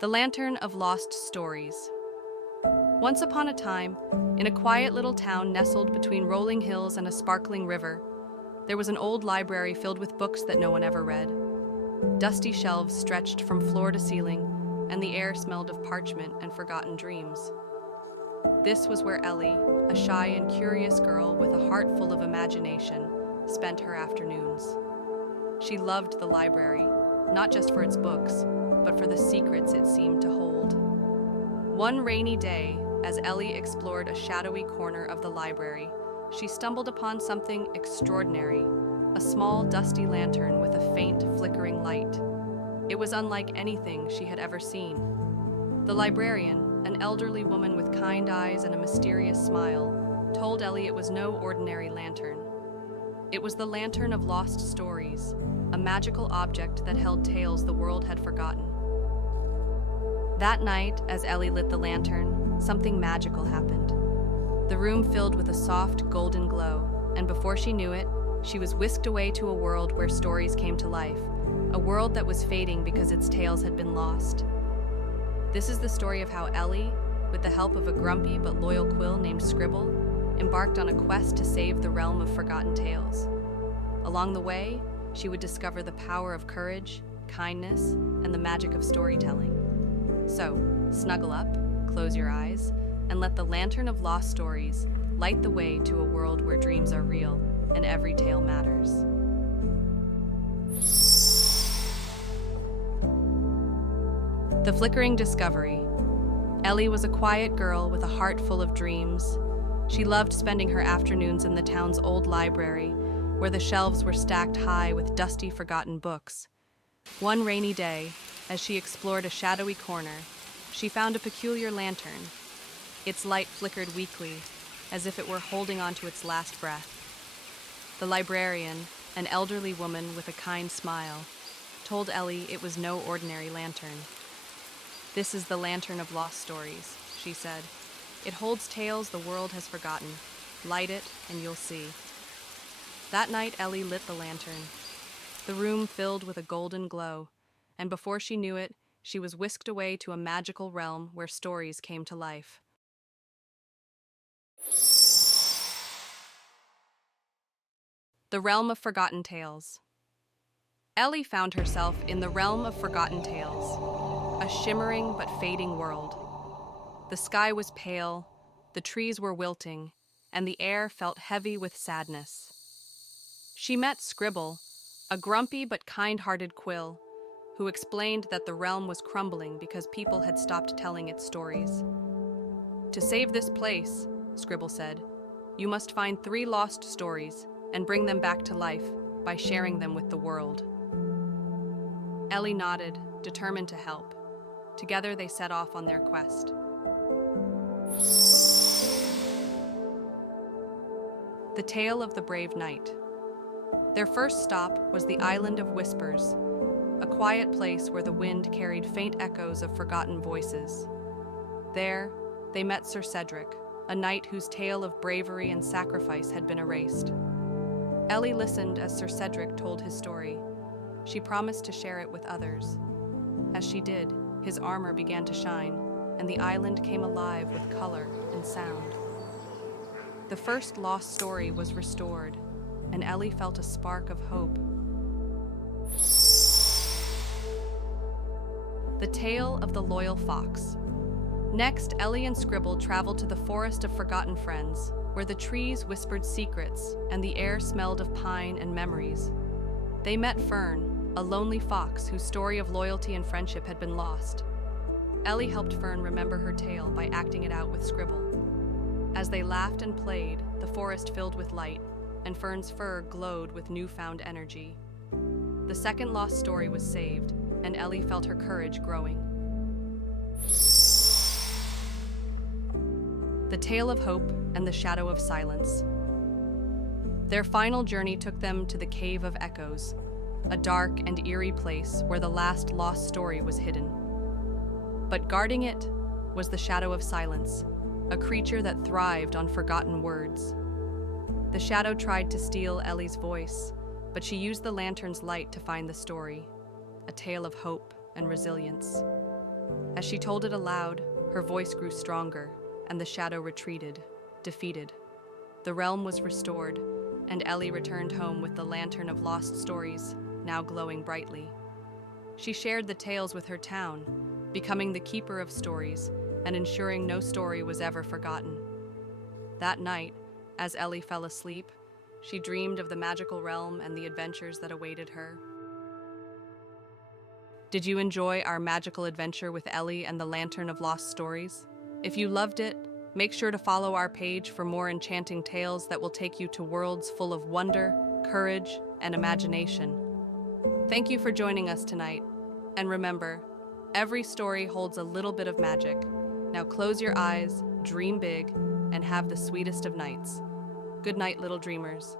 The Lantern of Lost Stories. Once upon a time, in a quiet little town nestled between rolling hills and a sparkling river, there was an old library filled with books that no one ever read. Dusty shelves stretched from floor to ceiling, and the air smelled of parchment and forgotten dreams. This was where Ellie, a shy and curious girl with a heart full of imagination, spent her afternoons. She loved the library, not just for its books, but for the secrets it seemed to hold. One rainy day, as Ellie explored a shadowy corner of the library, she stumbled upon something extraordinary, a small, dusty lantern with a faint, flickering light. It was unlike anything she had ever seen. The librarian, an elderly woman with kind eyes and a mysterious smile, told Ellie it was no ordinary lantern. It was the Lantern of Lost Stories, a magical object that held tales the world had forgotten. That night, as Ellie lit the lantern, something magical happened. The room filled with a soft, golden glow, and before she knew it, she was whisked away to a world where stories came to life, a world that was fading because its tales had been lost. This is the story of how Ellie, with the help of a grumpy but loyal quill named Scribble, embarked on a quest to save the realm of forgotten tales. Along the way, she would discover the power of courage, kindness, and the magic of storytelling. So, snuggle up, close your eyes, and let the Lantern of Lost Stories light the way to a world where dreams are real and every tale matters. The Flickering Discovery. Ellie was a quiet girl with a heart full of dreams. She loved spending her afternoons in the town's old library, where the shelves were stacked high with dusty, forgotten books. One rainy day, as she explored a shadowy corner, she found a peculiar lantern. Its light flickered weakly, as if it were holding on to its last breath. The librarian, an elderly woman with a kind smile, told Ellie it was no ordinary lantern. "This is the Lantern of Lost Stories," she said. "It holds tales the world has forgotten. Light it, and you'll see." That night, Ellie lit the lantern. The room filled with a golden glow, and before she knew it, she was whisked away to a magical realm where stories came to life. The Realm of Forgotten Tales. Ellie found herself in the Realm of Forgotten Tales, a shimmering but fading world. The sky was pale, the trees were wilting, and the air felt heavy with sadness. She met Scribble, a grumpy but kind-hearted quill, who explained that the realm was crumbling because people had stopped telling its stories. "To save this place," Scribble said, "you must find 3 lost stories and bring them back to life by sharing them with the world." Ellie nodded, determined to help. Together they set off on their quest. The Tale of the Brave Knight. Their first stop was the Island of Whispers, a quiet place where the wind carried faint echoes of forgotten voices. There, they met Sir Cedric, a knight whose tale of bravery and sacrifice had been erased. Ellie listened as Sir Cedric told his story. She promised to share it with others. As she did, his armor began to shine, and the island came alive with color and sound. The first lost story was restored, and Ellie felt a spark of hope. The Tale of the Loyal Fox. Next, Ellie and Scribble traveled to the Forest of Forgotten Friends, where the trees whispered secrets and the air smelled of pine and memories. They met Fern, a lonely fox whose story of loyalty and friendship had been lost. Ellie helped Fern remember her tale by acting it out with Scribble. As they laughed and played, the forest filled with light, and Fern's fur glowed with newfound energy. The second lost story was saved, and Ellie felt her courage growing. The Tale of Hope and the Shadow of Silence. Their final journey took them to the Cave of Echoes, a dark and eerie place where the last lost story was hidden. But guarding it was the Shadow of Silence, a creature that thrived on forgotten words. The shadow tried to steal Ellie's voice, but she used the lantern's light to find the story, a tale of hope and resilience. As she told it aloud, her voice grew stronger, and the shadow retreated, defeated. The realm was restored, and Ellie returned home with the lantern of lost stories, now glowing brightly. She shared the tales with her town, becoming the keeper of stories and ensuring no story was ever forgotten. That night, as Ellie fell asleep, she dreamed of the magical realm and the adventures that awaited her. Did you enjoy our magical adventure with Ellie and the Lantern of Lost Stories? If you loved it, make sure to follow our page for more enchanting tales that will take you to worlds full of wonder, courage, and imagination. Thank you for joining us tonight. And remember, every story holds a little bit of magic. Now close your eyes, dream big, and have the sweetest of nights. Good night, little dreamers.